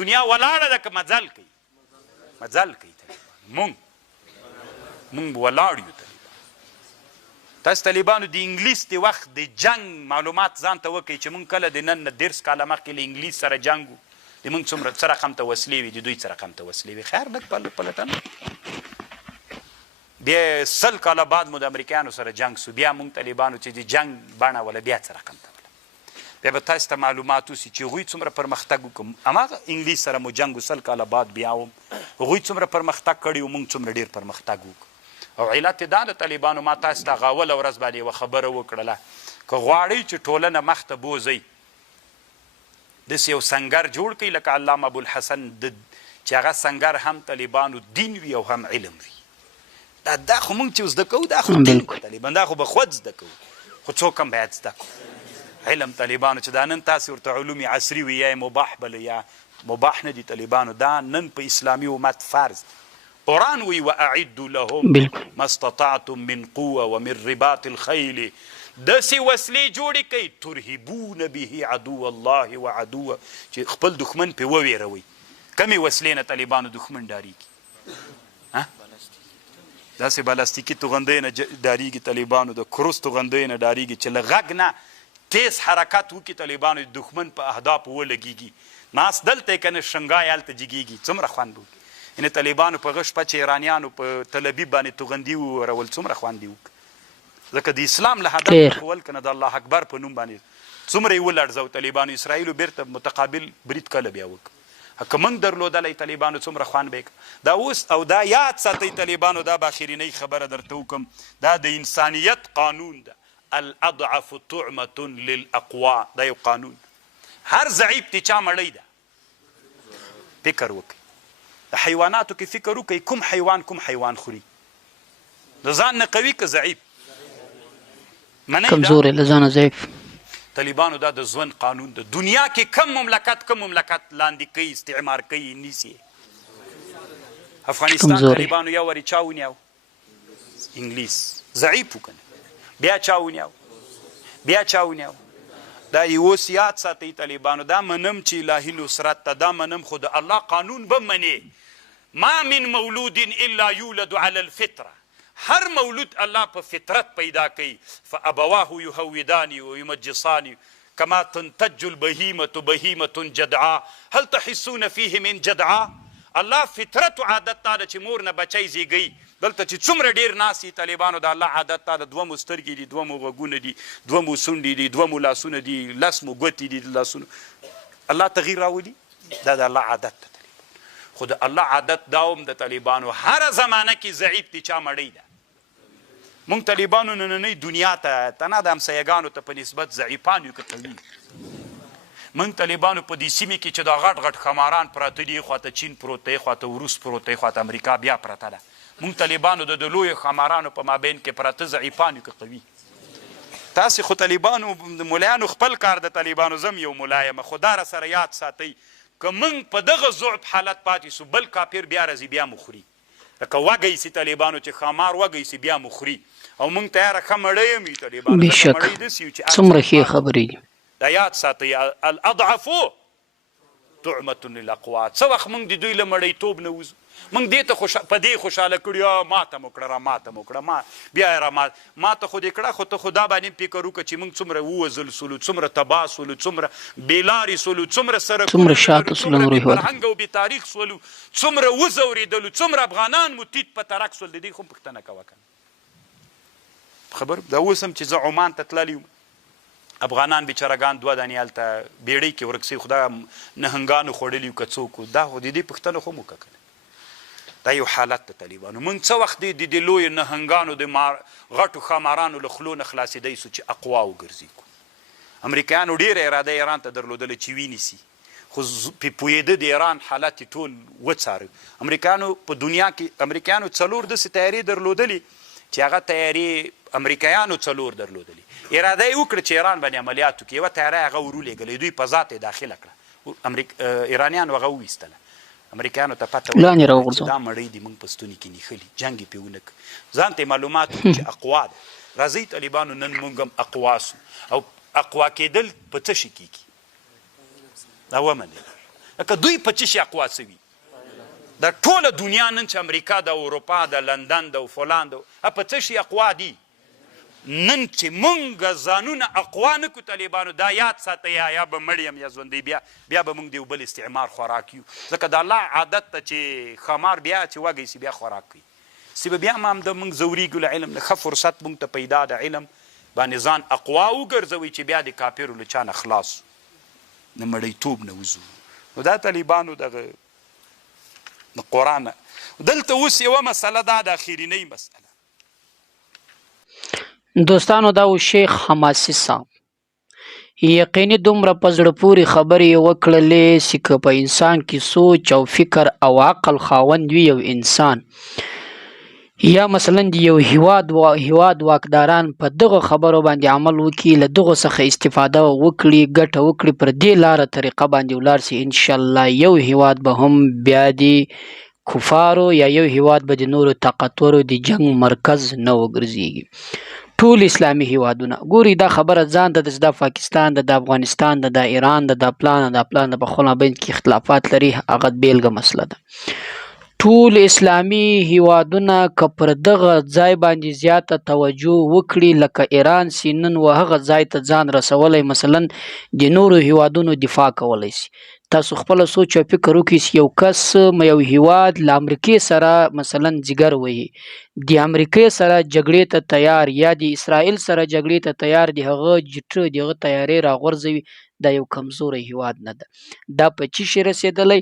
دنیا ولاړه ده که مزل کوي مزل کوي طالبان مونږ ولاړ یو طالبان تاسو طالبانو د انګلیس د وخت د جنگ معلومات ځان ته وکړئ چې مونږ کله د نن نه 10 کاله مخکې له انګلیس سره جنګ و د مونږ څومره څه رقم ته وسلې وي د دوی څه رقم ته وسلې وي خیر لږ پلټنه بیا 100 کاله بعد مو د امریکایانو سره جنګ سو بیا مونږ طالبانو چې د جنګ بڼه ولا بیا څه رقم ته بیا به تاسو ته معلومات وسي چې هغوی څومره پرمختګ وکړو هماغه انګلیس سره مو جنګ 100 کاله بعد بیا هم هغوی څومره پرمختګ کړی و مونږ څومره ډېر پرمختګ وکړو او علت یې دا د طالبانو ما تاسو ته غاوله ورځ باندې یوه خبره وکړله که غواړئ چې ټولنه مخته بوځئ داسې یو سنګر جوړ کړئ لکه علامه ابوالحسن چې هغه سنګر هم طالبانو دین وي او هم علم وي دا خو مونږ چې زده کوو دا خو دین طالبان دا خو به خود زده کوو خو څوک هم باید زده کوو علم طالبانو چې دا نن تاسې ورته علوم عصري وي یا مباح بله یا مباح نه دي طالبانو دا نن په اسلامي امت فرض قرآن وی واعدوا لهم ما استطعتم من قوه ومن رباط الخيل داسې وسلې جوړې کوي ترهبون به عدو الله وعدوه چې خپل دښمن پې وویروئ کمې وسلې نه طالبانو دښمن ډارېږي داسې بلاستیکي توغندۍ نه ډارېږي طالبانو د کروس توغندۍ نه ډارېږي چې له غږ نه تیز حرکت وکړي طالبانو د دښمن په اهدافو ولګېږي ناست دلته یې که نه شنګای هلته جګېږي څومره خوند وکړي یعنې طالبانو په هغه شپه چې ایرانیانو په تل ابیب باندې توغندي وورول څومره خوند یې وکړ ځکه د اسلام له هدف کول که نه د الله اکبر په نوم باندې څومره یې ولړزو طالبانو اسرائیلو بیرته متقابل برید کله بیا وکړ که موږ درلودلی طالبانو څومره خوند به یې دا اوس او دا یاد ساتئ طالبانو دا به اخرینۍ خبره درته وکړم دا د انسانیت قانون ده الاضعف طعمة للاقوا دا یو قانون هر ضعیف چې چا مړی ده فکر وکړئ د حیواناتو کې فکر وکړئ کوم حیوان خوري د ځان نه قوي که ضعیف کمزوری له ځانه ضعیف طالبانو دا د ژوند قانون ده دنیا کې کم مملکت لاندې کوي استعمار کوي نیسي افغانستان طالبانو یو وارې چا ونیو انګلیس ضعیف و که بیا چا ونیو دا یې اوس یاد ساتئ طالبانو دا منم چې الهي نصرت ته دا منم خو د الله قانون به منې ما من مولود الا یولد على الفطره هر مولود الله په فطرت پیدا کوي فابواه یهودانی و یمجسانی کما تنتج البهیمة بهیمة جدعا هل تحسون فیه من جدعا الله فطرت و عادت تا ده چې مور نه بچی زیږوي دلته چې څومره ډېر ناست طالبانو د الله عادت تا ده 2 مو سترګې دي 2 مو غوږونه دي 2 مو سونډې دي 2 مو لاسونه دي 10 مو ګوتې دي د لاسونو الله تغییر راولي دا د الله عادت ده خو د الله عادت دا هم د طالبانو هره زمانه کې ضعیف دي چا مړی ده مونږ طالبانو نننۍ دنیا ته نه د همسایګانو ته په نسبت ضعیفان یو که قوي مونږ طالبانو په دې سیمې کې چې دا غټ خماران پراته دي خواته چین پروت دی خواته روس پروت دی خواته امریکا بیا پرته ده مونږ طالبانو د لویو خمارانو په مابین کې پراته ضعیفان یو که قوي تاسې خو طالبانو ملایانو خپل کار د طالبانو زم یو ملا یم خو دا راسره یاد ساتئ که موږ په دغه ضعف حالت پاتې سو بل کافر بیا راځي بیا مو خوري لکه وږی سي طالبانو چې خمار وږی سي بیا مو خوري او موږ تیاره ښه مړی یم وي طالبانو څومره ښې خبرې دي دا یاد ساتئ الاضعف طعمة للاقوا څه وخت موږ د دوی له مړیتوب نه وځو موږ دې ته په دې خوشحاله کړي ماته مو کړه بیا یې ماته خو دې کړه خو ته خو دا باندې فکر وکړه چې موږ څومره ووژل سولو څومره تباه سولو څومره بېلارې سولو څومره شاته سولو فرهنګ او بې تاریخ سولو څومره وځورېدلو څومره افغانان مو تیت په ترک سول د دې خو پوښتنه کوه که خبر دا اوس هم چې زه عمان ته تللی یم افغانان بیچارهګان 2 دانې هلته بیړۍ کې ورک سوي خو دا نهنګانو خوړلي وو که څوک وو دا خو د دې پوښتنه خو مو وکړه دا یو حالت د طالبانو موږ څه وخت د دې لویو نهنګانو د غټو ښامارانو له خولو نه خلاصېدی سو چې اقوا وګرځي کو امریکایانو ډېره اراده ایران ته درلودله چې ونیسي خو پوهېده د ایران حالت یې ټول وڅاره امریکایانو په دنیا کې امریکایانو 4 داسې تیارې درلودلې چې هغه تیارې امریکایانو 4 درلودلې اراده یې وکړه چې ایران باندې عملیات وکړي یوه تیاره یې هغه ورولېږله دوی په ذات یې داخله کړه ایرانیانو هغه وویستله امریکایانو ته پته چې دا مړی دي موږ په ستوني کې نیښلي جنګ یې پرې ونه کړ ځان ته یې معلومات وکړو چې اقوا ده راځئ طالبانو نن موږ هم اقوا سو او اقوا کېدل په څه شي کېږي دا ومنئ لکه دوی په څه شي اقوا سوي د ټوله دنیا نن چې امریکا د اروپا د لندن د فلان د په څه شي اقوا دي نن چې مونږ ځانونه اقوا نه کړو طالبانو دا یاد ساته یا به مړ یم یا ژوندی بیا به مونږ د یو بل استعمار خوراک یو ځکه د الله عادت ته چې خمار بیا چې وږی سي بیا خوراک کوي سی به بیا هم د مونږ ځورېږو له علم نه ښه فرصت مونږ ته پیدا د علم باندې ځان اقوا وګرځوئ چې بیا د کافرو له چا نه خلاص د مړیتوب نه وځو نو دا طالبانو دغه د قرآن دلته اوس یوه مسله دا د اخرینۍ مسله دوستانو دا و شیخ حماسي صاحب یقیني دومره په زړه پورې خبرې یې وکړلې چې که په انسان کې سوچ او فکر او عقل خاوند وي یو انسان یا مثلا د یو هیواد واکداران په دغه خبرو باندې عمل وکړي له دغو څخه استفاده وکړي ګټه وکړي پر دې لاره طریقه باندې ولاړ سي انشاءالله یو هیواد به هم بیا د کفارو یا یو هیواد به د نورو طاقتورو د جنگ مرکز نه وګرځېږي ټول اسلامي هیوادونه ګوري دا خبره ځان ته د پاکستان د افغانستان د ایران د پلان د بخښنه بین کې اختلافات لري هغه بیلګه مسله ده ټول اسلامي هیوادونه که پر دغه ځای باندې زیاته توجه وکړي لکه ایران سي نن و هغه ځای ته ځان رسولی مثلا د نورو هیوادونو دفاع کولی سي تاسو خپله سوچ او فکر وکړئ چې یو کس یو هیواد له امریکې سره مثلا ځګر وهي د امریکې سره جګړې ته تیار یا د اسرائیل سره جګړې ته تیار د هغه جټه د هغه تیارې راغورځوي دا یو کمزوری هیواد نه ده دا په څه شي رسېدلی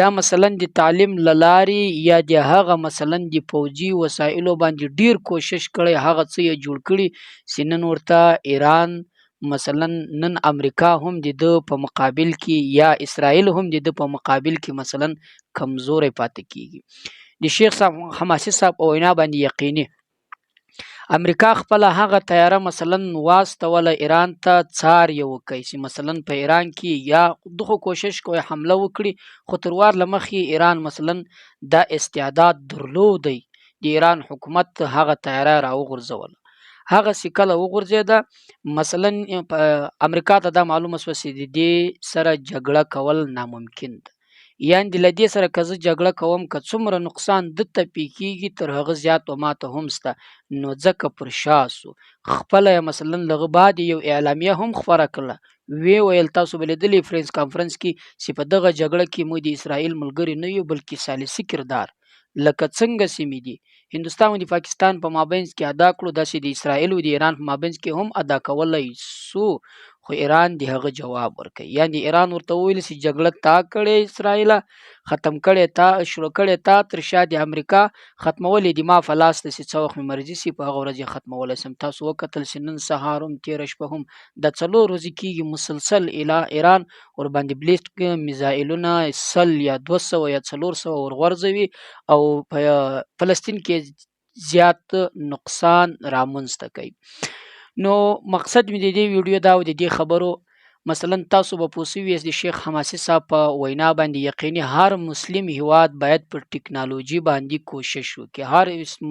دا مثلا د تعلیم له لارې یا د هغه مثلا د پوځي وسایلو باندې ډیر کوشش کړی هغه څه یې جوړ کړي چې نن ورته ایران مثلا نن امریکا هم د ده په مقابل کې یا اسرائیل هم د ده په مقابل کې مثلا کمزوری پاتې کیږي د شیخ صاحب حماسي صاحب په وینا باندې یقیني امریکا خپله هغه تیاره مثلا واستوله ایران ته څار یې وکړي چې مثلا په ایران کې یا دغه کوشش کوي حمله وکړي خو تر وار له مخکې ایران مثلا دا استعداد درلودی د ایران حکومت هغه تیاره راوغورځوله هغه چې کله وغورځېده مثلا امریکا ته دا معلومه شوه چې د دې سره جګړه کول ناممکن ده یعنې له دې سره که زه جګړه کوم که څومره نقصان دته پې کېږي تر هغه زیات و ماته هم شته نو ځکه پر شا سو خپله مثلا له هغه بعد یو اعلامیه هم خپره کړله ویې ویل تاسو به لیدلي فرینس کانفرنس کې چې په دغه جګړه کې موږ د اسرائیل ملګري نه یو بلکې ثالثي کردار لکه څنګه سیمې دي هندوستان او د پاکستان په مابینځ کې ادا کړو داسې د اسرائیل او د ایران په مابینځ کې هم ادا کولی سو خو ایران د هغه جواب ورکوي یعنې ایران ورته وویل چې جګړه تا کړې اسرائیل ختم کړې تا شروع کړې تا تر شا د امریکا ختمولې د ما په لاس ده چې څه وخت مې مرضي سي په هغه ورځ یې ختمولی سم تاسو وکتل چې نن سهار هم تېره شپه هم دا 4 ورځې کېږي مسلسل ایران ورباندې بلیسټیک میزایلونه 100 یا 200 یا 400 ورغورځوي او په فلسطین کې زیات نقصان رامنځته کوي نو مقصد مې د دې ویډیو دا و د دې خبرو مثلا تاسو به پوه سوي یاست د شیخ حماسي صاحب په وینا باندې یقیني هر مسلم هیواد باید پر ټکنالوژي باندې کوشش وکړي هر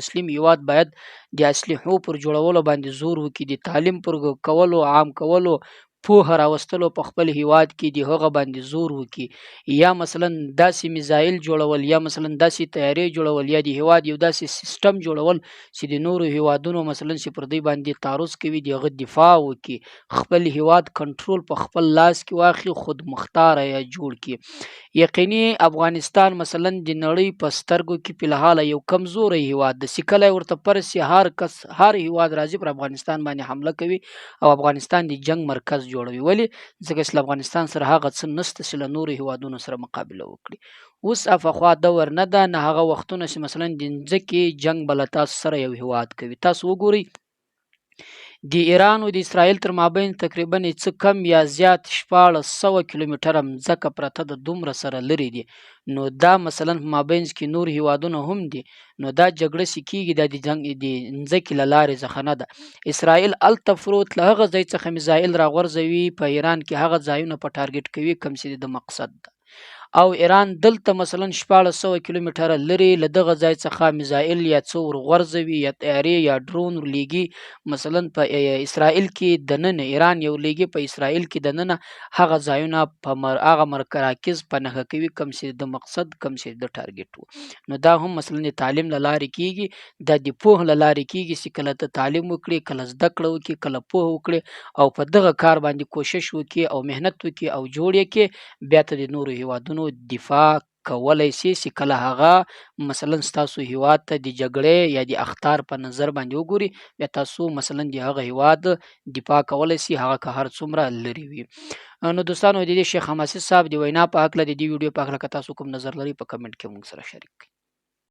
مسلم هیواد باید د اسلحو پر جوړولو باندې زور وکړي د تعلیم پر کولو عام کولو پوهه راوستلو په خپل هیواد کې د هغه باندې زور وکړي یا مثلا داسې میزایل جوړول یا مثلا داسې تیارې جوړول یا د هیواد یو داسې سیستم جوړول چې د نورو هیوادونو مثلا چې پر دوی باندې تعرض کوي د هغه دفاع وکړي خپل هیواد کنټرول په خپل لاس کې واخلي خود مختاره یا جوړ کړي یقیني افغانستان مثلا د نړۍ په سترګو کې په الحاله یو کمزوری هیواد د سکله ورته پرسي هر هیواد راځي پر افغانستان باندې حمله کوي او افغانستان د جنگ مرکز جوړوي ولی ځکه چې افغانستان سره هغه څه نشته چې له نورو هیوادونو سره مقابله وکړي اوس افخوا دور نه ده نه هغه وختونه چې مثلا د ځمکې جنگ به له تاسو سره یو هیواد کوي تاسو وګورئ د ایران او د اسرائیل تر مابین تقریبا څه کم یا زیات 1400 کیلومتره مځکه پرته د دومره سره لري دي نو دا مثلا په مابینځ کې نور هیوادونه هم دي نو دا جګړه چې کېږي دا د جنګ د مځکې له لارې څخه نه ده اسرائیل هلته فروت له هغه ځای څخه میزایل راغورځوي په ایران کې هغه ځایونه په ټارګټ کوي کوم چې د مقصد ده او ایران دلته مثلا 1400 کیلومتره لري له دغه ځای څخه میزایل یا څو ورغورځوي یا طیارې یا ډرون ورلیږي مثلا په اسرائیل کې دننه ایران یو لیږي په اسرائیل کې دننه هغه ځایونه په هغه مراکز په نښه کوي کوم چې د مقصد کوم چې د ټارګټ وو. نو دا هم مثلا د تعلیم له لارې کیږي، دا د پوهه له لارې کیږي چې کله ته تعلیم وکړي، کله زده کړه وکړي، کله پوهه وکړي او په دغه کار باندې کوشش وکړي او مهنت وکړي او جوړ یې کړي، بیا ته د نورو هیوادونو دفاع کولای شي چې کله هغه مثلا ستاسو هیواد ته د جګړې یا د اخطار په نظر باندې وګوري، بیا تاسو مثلا د هغه هیواد دفاع کولای شي هغه که هر څومره لري وي. نو دوستانو د دې شیخ حماسي صاحب د وینا په هکله د دې ویډیو په هکله که تاسو کوم نظر لري په کمنټ کې موږ سره شریک کړئ.